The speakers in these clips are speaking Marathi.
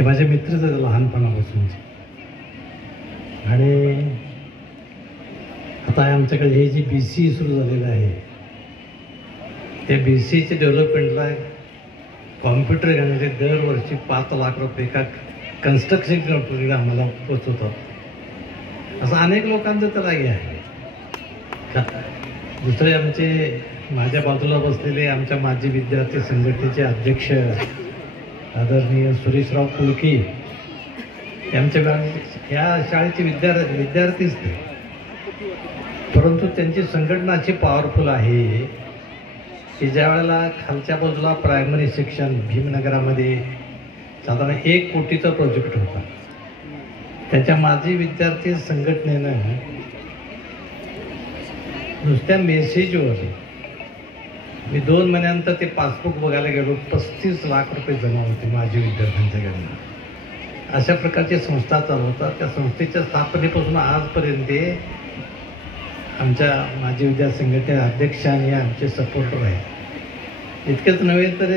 हे माझे मित्रच आहेत लहानपणापासूनचे. आणि आता आमच्याकडे हे जी BC सुरू झालेलं आहे, त्या BCच्या डेव्हलपमेंटला कॉम्प्युटर घेण्याचे दरवर्षी 5 लाख रुपये एका कन्स्ट्रक्शन कंपनीला आम्हाला पोचवतात. असं अनेक लोकांचं त्याला हे आहे. दुसरे आमचे माझ्या बाजूला बसलेले आमच्या माजी विद्यार्थी संघटनेचे अध्यक्ष आदरणीय सुरेशराव कुलकी आमच्या या शाळेचे विद्यार्थीच ते, परंतु त्यांची संघटना अशी पॉवरफुल आहे की ज्या वेळेला खालच्या बाजूला प्रायमरी शिक्षण भीमनगरामध्ये साधारण 1 कोटीचा प्रोजेक्ट होता, त्याच्या माजी विद्यार्थी संघटनेनं नुसत्या मेसेजवर मी 2 महिन्यानंतर ते पासबुक बघायला गेलो, 35 लाख रुपये जमा होते माजी विद्यार्थ्यांच्याकडनं. अशा प्रकारची संस्था चालवतात. त्या संस्थेच्या स्थापनेपासून आजपर्यंत आमच्या माजी विद्यार्थी संघटने अध्यक्ष आणि आमचे सपोर्टर आहेत. इतकेच नव्हे तर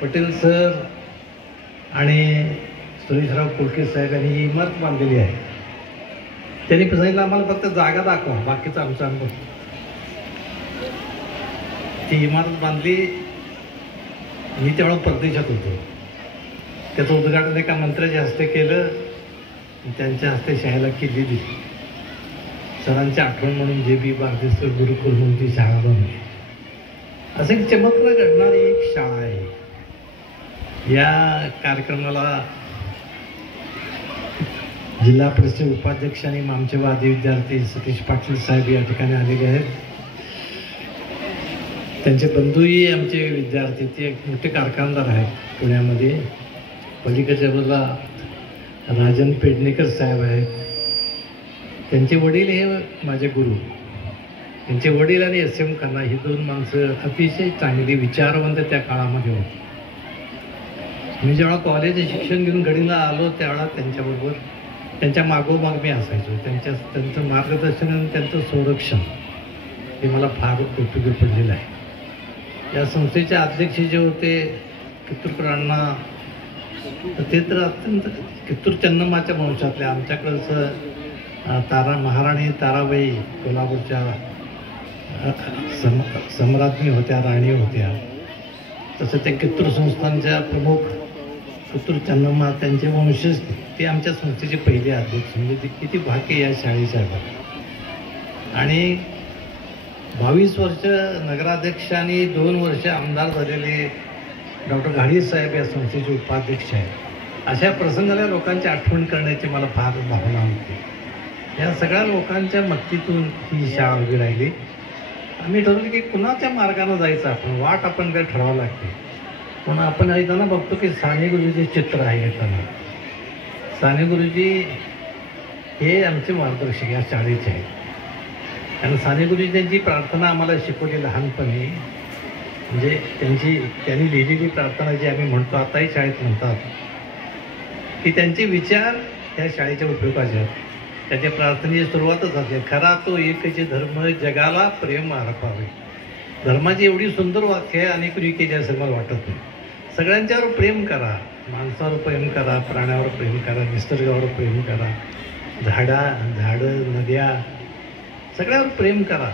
पटेल सर आणि सुरेशराव कुलके साहेब यांनी ही इमारत बांधलेली आहे. त्यांनी सांगितलं आम्हाला फक्त जागा दाखवा, बाकीचं आमचा अनुभव. ती इमारत बांधली. मी तेवढं परदेशात होतो. त्याचं उद्घाटन एका मंत्र्याच्या हस्ते केलं. त्यांच्या हस्ते शाळेला किल्ली दिली. सरांची आठवण म्हणून JB बारदेसकर गुरुकुल म्हणून ती शाळा बनली. असं एक चमत्कार घडणारी एक शाळा आहे. या कार्यक्रमाला जिल्हा परिषद उपाध्यक्ष आणि आमचे वादी विद्यार्थी सतीश पाटील साहेब या ठिकाणी आलेले आहेत. त्यांचे बंधूही आमचे विद्यार्थी, ते एक मोठे कारखानदार आहेत पुण्यामध्ये. पलीकडच्या बाजूला राजन पेडणेकर साहेब आहेत. त्यांचे वडील हे माझे गुरु. त्यांचे वडील आणि SM खन्ना ही 2 माणसं अतिशय चांगली विचारवंत त्या काळामध्ये होती. मी जेव्हा कॉलेज शिक्षण घेऊन गडीला आलो त्यावेळा त्यांच्याबरोबर त्यांच्या मागोमाग मी असायचो. त्यांचं मार्गदर्शन आणि त्यांचं संरक्षण हे मला फार उपयोगी पडलेलं आहे. या संस्थेचे अध्यक्ष जे होते कित्तूरकरांना, ते तर अत्यंत कित्तूर चन्नम्माच्या वंशातले. आमच्याकडचं महाराणी ताराबाई कोल्हापूरच्या सम्राज्ञी होत्या, राणी होत्या. तसं ते कित्तूर संस्थानच्या प्रमुख कित्तूर चन्नम्मा त्यांचे वंशज ते आमच्या संस्थेचे पहिले अध्यक्ष. म्हणजे ते किती भाग्य या शाळेच्या. आणि 22 वर्ष नगराध्यक्ष आणि 2 वर्ष आमदार झालेले डॉक्टर घाडी साहेब या संस्थेचे उपाध्यक्ष आहेत. अशा प्रसंगाला लोकांची आठवण करण्याची मला फार भावना होती. या सगळ्या लोकांच्या मदतीतून ही शाळा उभी राहिली. आम्ही ठरवलं की कुणाच्या मार्गानं जायचं, आपण आपण काही ठरावं लागते. पण आपण येताना बघतो की साने गुरुजी चित्र आहे. येताना साने गुरुजी हे आमचे मार्गदर्शक या शाळेचे आहेत. आणि साने गुरुजी त्यांची प्रार्थना आम्हाला शिकवली लहानपणी. म्हणजे त्यांनी लिहिलेली प्रार्थना जी आम्ही म्हणतो, आताही शाळेत म्हणतात, की त्यांचे विचार ह्या शाळेच्या उपयोगाचे आहेत. त्याच्या प्रार्थनेची सुरुवातच असते, खरा तो एकचे धर्म जगाला प्रेम अर्पावे. धर्माची एवढी सुंदर वाक्य आहे, अनेक केली असं मला वाटत नाही. सगळ्यांच्यावर प्रेम करा, माणसावर प्रेम करा, प्राण्यावर प्रेम करा, निसर्गावर प्रेम करा, झाडं नद्या सगळ्यावर प्रेम करा,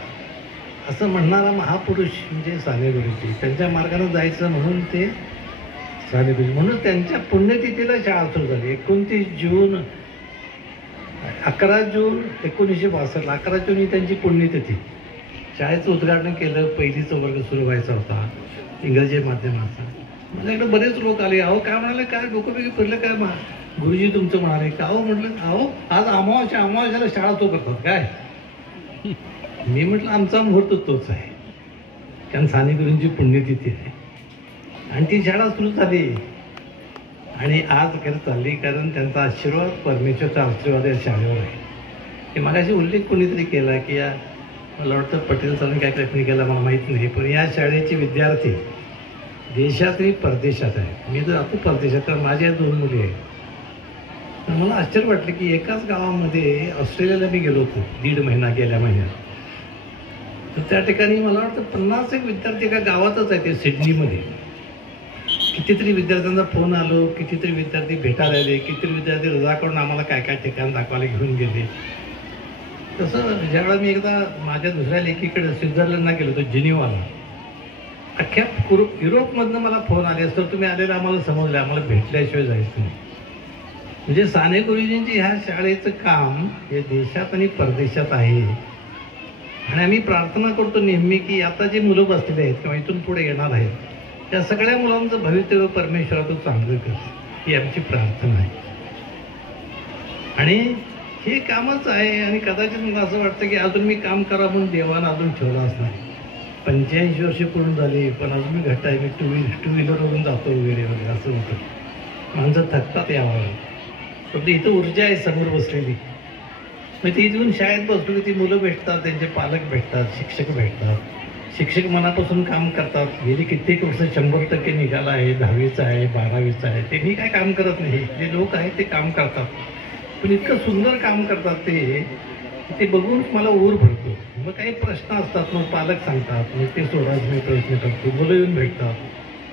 असं म्हणणारा महापुरुष म्हणजे साने गुरुजी. त्यांच्या मार्गाने जायचं म्हणून ते साने गुरुजी. म्हणून त्यांच्या पुण्यतिथीला शाळा सुरू झाली. 11 जून 1962, 11 जून ही त्यांची पुण्यतिथी. शाळेचं उद्घाटन केलं. 1लीचा वर्ग सुरू व्हायचा होता इंग्रजी माध्यमाचा. मला इकडे बरेच लोक आले. अहो काय म्हणाले, काय डोकंपैकी फिरलं काय गुरुजी तुमचं म्हणाले का? अहो म्हटलं, अहो आज अमावास्याला शाळा तो करतात काय? मी म्हटलं आमचा मुहूर्त तोच आहे, कारण साने गुरूंची पुण्यतिथी आहे आणि ती शाळा सुरू झाली. आणि आज खरं चालली, कारण त्यांचा आशीर्वाद, परमेश्वरचा आशीर्वाद या शाळेवर आहे. हे मगाशी उल्लेख कोणीतरी केला की या, मला वाटतं पटेल सरांनी काय प्रयत्न केला मला माहीत नाही, पण या शाळेचे विद्यार्थी देशातही परदेशात आहे. मी तर आता परदेशात, तर माझ्या 2 मुली आहेत. मला आश्चर्य वाटलं की एकाच गावामध्ये ऑस्ट्रेलियाला मी गेलो होतो 1.5 महिना गेल्या महिन्यात. तर त्या ठिकाणी मला वाटतं 50 एक विद्यार्थी एका गावातच आहे, ते सिडनीमध्ये. कितीतरी विद्यार्थ्यांचा फोन आलो, कितीतरी विद्यार्थी भेटायला आले, कितीतरी विद्यार्थी रजा करून आम्हाला काय काय ठिकाण दाखवायला घेऊन गेले. तसं ज्यावेळेला मी एकदा माझ्या दुसऱ्या लेखीकडे स्वित्झर्लंडला गेलो होतो, जिनिव्हाला, अख्ख्या युरोपमधनं मला फोन आले असतं, तुम्ही आलेलं आम्हाला समजलं, आम्हाला भेटल्याशिवाय जायचं नाही. म्हणजे साने गुरुजींची ह्या शाळेचं काम हे देशात आणि परदेशात आहे. आणि आम्ही प्रार्थना करतो नेहमी की आता जे मुलं बसलेले आहेत किंवा इथून पुढे येणार आहेत, त्या सगळ्या मुलांचं भवितव्य परमेश्वरातून चांगलं कर, ही आमची प्रार्थना आहे. आणि हे कामच आहे. आणि कदाचित मला असं वाटतं की अजून मी काम करा म्हणून देवानं अजून ठेवलं असणार. 85 वर्षे पूर्ण झाली पण अजून मी घट्ट आहे. मी टू व्हीलरवरून जातो वगैरे वगैरे असं होतं. माणसं थकतात यावर, फक्त इथं ऊर्जा आहे समोर बसलेली. मग ते इथून शाळेत बसलो की ती मुलं भेटतात, त्यांचे पालक भेटतात, शिक्षक भेटतात. शिक्षक मनापासून काम करतात. गेली कित्येक वर्ष 100% निघाला आहे, 10वीचा आहे, 12वीचा आहे. ते मी काय काम करत नाही, जे लोक आहेत ते काम करतात. पण इतकं सुंदर काम करतात ते बघून मला ऊर भरतो. मग काही प्रश्न असतात, मग पालक सांगतात, मग ते सोडायचं मी प्रयत्न करतो. मुलं येऊन भेटतात,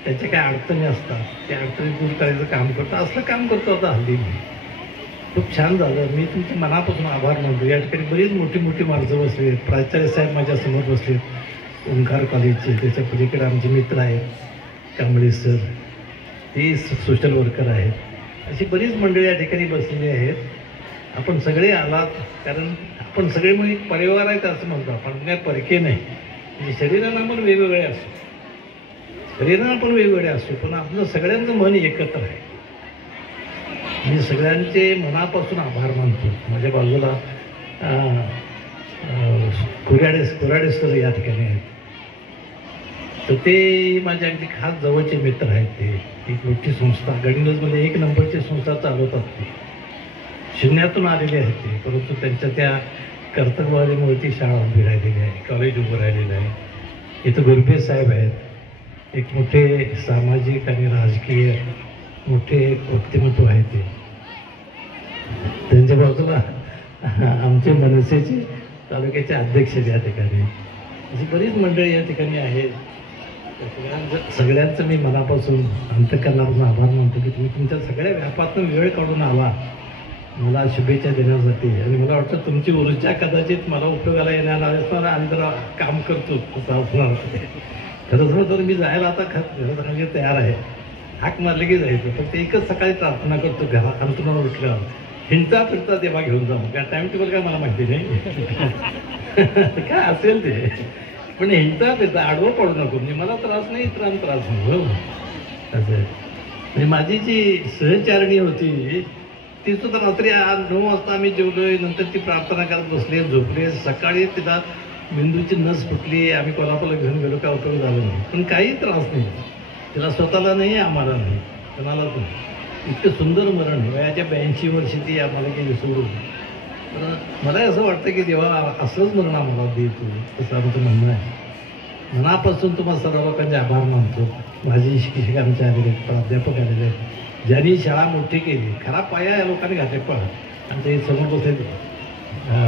त्यांच्या काय अडचणी असतात, त्या अडचणी दूर करायचं काम करतो. असलं काम करतो आता हल्ली मी. खूप छान झालं. मी तुमच्या मनापासून आभार मानतो. या ठिकाणी बरीच मोठी मोठी माणसं बसली आहेत. प्राचार्य साहेब माझ्यासमोर बसले, ओंकार कॉलेजचे. त्याच्या पलीकडे आमचे मित्र आहेत, कांबळे सर, ते सोशल वर्कर आहेत. अशी बरीच मंडळी या ठिकाणी बसलेली आहेत. आपण सगळे आलात कारण आपण सगळे मग एक परिवार आहेत असं म्हणतो आपण, काय परके नाही. म्हणजे शरीरानं आपण वेगवेगळे असतो, शरीरानं आपण वेगवेगळे असतो, पण आपलं सगळ्यांचं मन एकत्र आहे. मी सगळ्यांचे मनापासून आभार मानतो. माझ्या बाजूला कोराडे सर या ठिकाणी आहेत. तर ते माझ्या अगदी खास जवळचे मित्र आहेत. ते एक मोठी संस्था गडिंग्लजमध्ये 1 नंबरची संस्था चालवतात. ते शून्यातून आलेले आहेत ते, परंतु त्यांच्या त्या कर्तव्यवादीमुळे ती शाळा उभी राहिलेली आहे, कॉलेज उभं राहिलेलं आहे. इथं गुरबे साहेब आहेत, एक मोठे सामाजिक आणि राजकीय मोठे व्यक्तिमत्व आहे. ते त्यांच्या बाजूला आमचे मनसेचे तालुक्याचे अध्यक्ष या ठिकाणी. अशी बरीच मंडळी या ठिकाणी आहेत. सगळ्यांचं मी मनापासून अंतःकरणापासून आभार मानतो की तुम्ही तुमच्या सगळ्या व्यापातून वेळ काढून आला मला शुभेच्छा देण्यासाठी. आणि मला वाटतं तुमची ऊर्जा कदाचित मला उपयोगाला येणार असणार आणि जरा काम करतो तसं असणार. खरंच तर मी जायला आता खरं तयार आहे. हाक मारले की जायचं. फक्त एकच सकाळी प्रार्थना करतो, घरात अंतरुणावर उठल्यावर हिंडता फिरता तेव्हा घेऊन जाऊ. काय टाईम टेबल काय मला माहिती नाही काय असेल ते, पण हिंडता फिरता आडवं पडू नको. म्हणजे मला त्रास नाही, इतरांना त्रास नाही. हो असं म्हणजे माझी जी सहचारिणी होती ती सुद्धा रात्री 9 वाजता आम्ही जेवलोय, नंतर ती प्रार्थना करत बसले, झोपले. सकाळी तिला मेंदूची नस फुटली, आम्ही कोल्हापूरला घेऊन गेलो, काय उपयोग झाला नाही. पण काही त्रास नाही तिला, स्वतःला नाही, आम्हाला नाही, कोणालाच नाही. इतकं सुंदर मरण, वयाच्या 82 वर्षी ती आम्हाला गेली सोडून. मला असं वाटतं की देवा असंच मरण आम्हाला देतो, असं आमचं म्हणणं आहे. मनापासून तुम्हाला सर्व लोकांचे आभार मानतो. माझी शिक्षक आमचे आलेले आहेत, प्राध्यापक आलेले आहेत, ज्यांनी शाळा मोठी केली. खरा पाया या लोकांनी घातले. पण आमच्या हे समोर बसले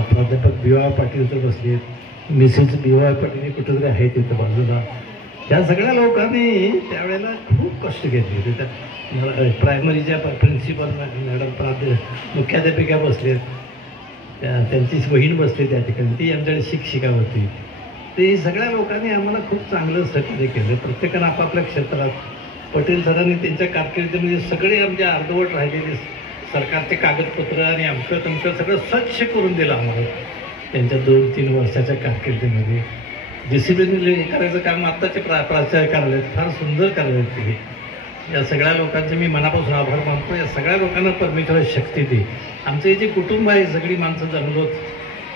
प्राध्यापक BY पाटील तर बसलेत, मिसेस BY पाटील कुठेतरी आहे तिथं बाजूला. त्या सगळ्या लोकांनी त्यावेळेला खूप कष्ट घेतले. त्या प्रायमरीच्या प्रिन्सिपल मॅडम, मुख्याध्यापिका बसलेत, त्यांची बहीण बसली त्या ठिकाणी, ती आमच्याकडे शिक्षिका होती. ते सगळ्या लोकांनी आम्हाला खूप चांगलं सहकार्य केलं, प्रत्येकानं आपापल्या क्षेत्रात. पटेल सरांनी त्यांच्या कारकिर्दीमध्ये सगळे आमच्या अर्धवट राहिलेले सरकारचे कागदपत्र आणि अमकं तमकं सगळं स्वच्छ करून दिलं आम्हाला त्यांच्या 2-3 वर्षाच्या कारकिर्दीमध्ये. डिसिप्लिनली करायचं काम आत्ताचे प्राचार्य करायला फार सुंदर करायला ते. या सगळ्या लोकांचे मी मनापासून आभार मानतो. या सगळ्या लोकांना परमेश्वर शक्ती दे. आमचं हे जे कुटुंब आहे, सगळी माणसं जमलोत,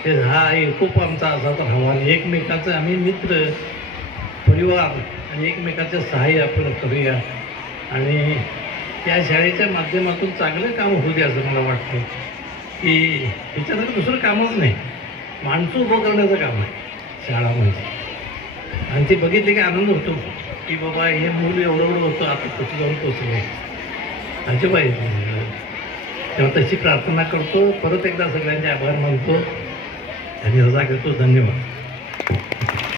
ते हा एकोप आमचा असा तर हवा. एकमेकाचं आम्ही मित्र परिवार आणि एकमेकाचं सहाय्य आपण करूया. आणि त्या शाळेच्या माध्यमातून चांगलं काम होऊ दे असं मला वाटतं. की ह्याच्यासाठी दुसरं कामच नाही, माणसं उभं करण्याचं काम आहे शाळा म्हणजे. आणि ते बघितले की आनंद होतो की बाबा हे मूल एवढं होतं, आता कुठे जाऊन पोचले. अजिबात तेव्हा तशी प्रार्थना करतो. परत एकदा सगळ्यांचे आभार मानतो आणि रजा घेतो. धन्यवाद.